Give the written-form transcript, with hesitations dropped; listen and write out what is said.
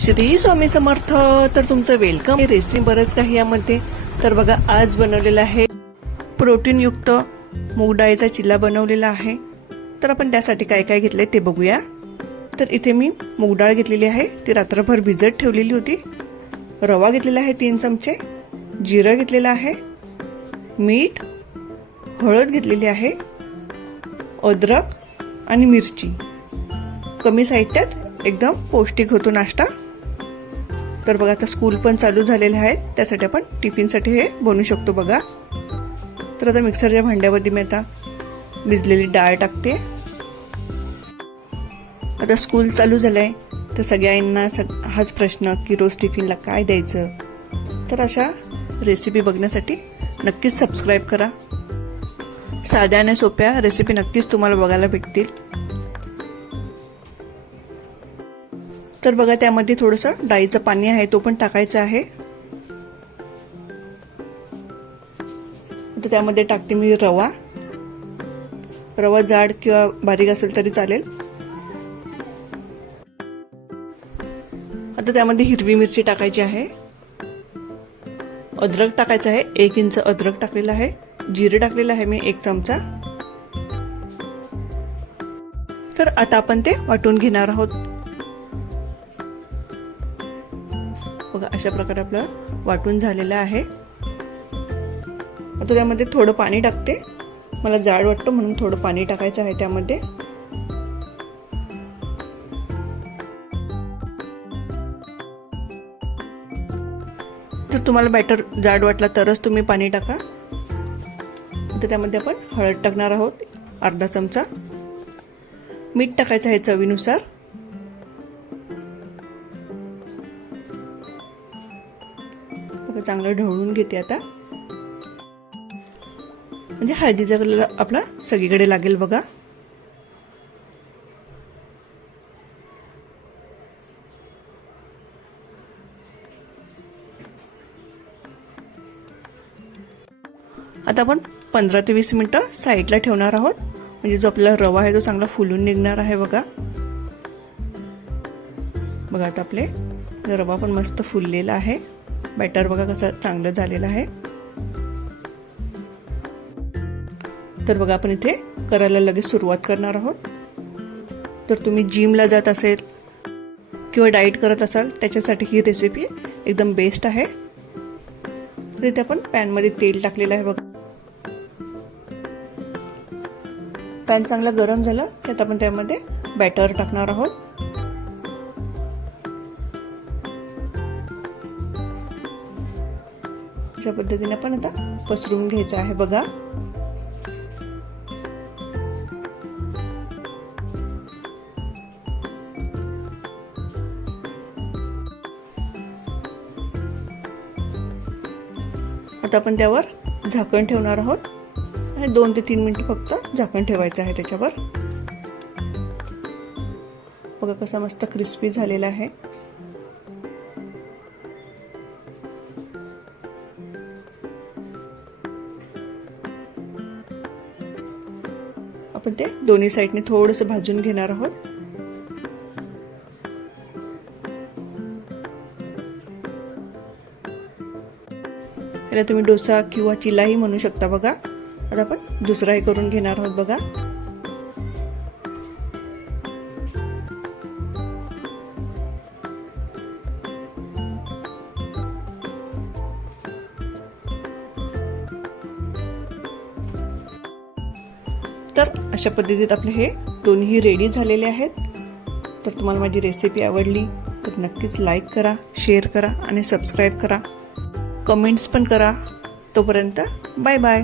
श्री स्वामी समर्थ. तर तुमचं welcome. Recipe बरंच काही यामध्ये. तर बघा, आज बनवलेला आहे प्रोटीन युक्त मूग डाळीचा चिल्ला बनवलेला आहे. तर आपण त्यासाठी काय काय घेतले ते बघूया. तर इथे मी मूग डाळ घेतलेली आहे, ती रात्रभर भिजत ठेवलेली होती. रवा घेतलेला आहे 3 चमचे, जिरं घेतलेलं आहे, मीठ, हळद घेतलेली आहे, अद्रक आणि मिरची. कमी साहित्यात एकदम पौष्टिक होतो नाश्ता. तर बघा, आता स्कूल पण चालू झालेले आहेत, त्यासाठी आपण टिफिनसाठी हे बनवू शकतो बघा. तर आता मिक्सरच्या भांड्यामध्ये मी आता भिजलेली डाळ टाकते. आता स्कूल चालू झालंय, तर सगळ्यांना हाच प्रश्न की रोज टिफिनला काय द्यायचं. तर अशा रेसिपी बघण्यासाठी नक्कीच सबस्क्राईब करा. साध्या आणि सोप्या रेसिपी नक्कीच तुम्हाला बघायला भेटतील. तर बघा, त्यामध्ये थोडंसं डाळीचं पाणी आहे तो पण टाकायचं आहे. तर त्यामध्ये टाकते मी रवा. रवा जाड किंवा बारीक असेल तरी चालेल. आता त्यामध्ये हिरवी मिरची टाकायची आहे, अद्रक टाकायचं आहे, 1 इंच अद्रक टाकलेलं आहे, जिरे टाकलेलं आहे मी 1 चमचा. तर आता आपण ते वाटून घेणार आहोत. बघा, अशा प्रकारे आपलं वाटून झालेलं आहे. आता त्यामध्ये थोडं पाणी टाकते. मला जाड वाटतं म्हणून थोडं पाणी टाकायचं आहे त्यामध्ये. जर तुम्हाला बॅटर जाड वाटला तरच तुम्ही पाणी टाका. आता त्यामध्ये आपण हळद टाकणार आहोत, अर्धा चमचा. मीठ टाकायचं आहे चवीनुसार. चांगलं ढवळून घेते आता, म्हणजे हळदीचा कलर आपला सगळीकडे लागेल बघा. आता आपण 15 ते 20 मिनिटं साईडला ठेवणार आहोत, म्हणजे जो आपला रवा आहे तो चांगला फुलून निघणार आहे बघा. बघा, आता आपले रवा पण मस्त फुललेला आहे. बॅटर बघा कसं चांगलं झालेलं आहे. तर बघा, आपण इथे करायला लगेच सुरुवात करणार आहोत. तर तुम्ही जिमला जात असेल किंवा डाएट करत असाल त्याच्यासाठी ही रेसिपी एकदम बेस्ट आहे. तर इथे आपण पॅनमध्ये तेल टाकलेलं आहे बघा. पॅन चांगला गरम झालं की आता आपण त्यामध्ये बॅटर टाकणार आहोत. अशा पद्धतीने आपण आता पसरून घ्यायचं आहे बघा. आता आपण त्यावर झाकण ठेवणार आहोत आणि 2 ते 3 मिनिट फक्त झाकण ठेवायचं आहे त्याच्यावर. बघा कसा मस्त क्रिस्पी झालेला आहे. आपण ते दोन्ही साईडने थोडंसं भाजून घेणार आहोत. याला तुम्ही डोसा किंवा चिल्लाही म्हणू शकता बघा. आता आपण दुसराही करून घेणार आहोत बघा. तर अशा पद्धतीत आपले हे दोन्ही रेडी झालेले आहेत. तर तुम्हाला माझी रेसिपी आवडली तर नक्कीच लाईक करा, शेअर करा आणि सबस्क्राईब करा. कमेंट्स पण करा. तोपर्यंत बाय बाय.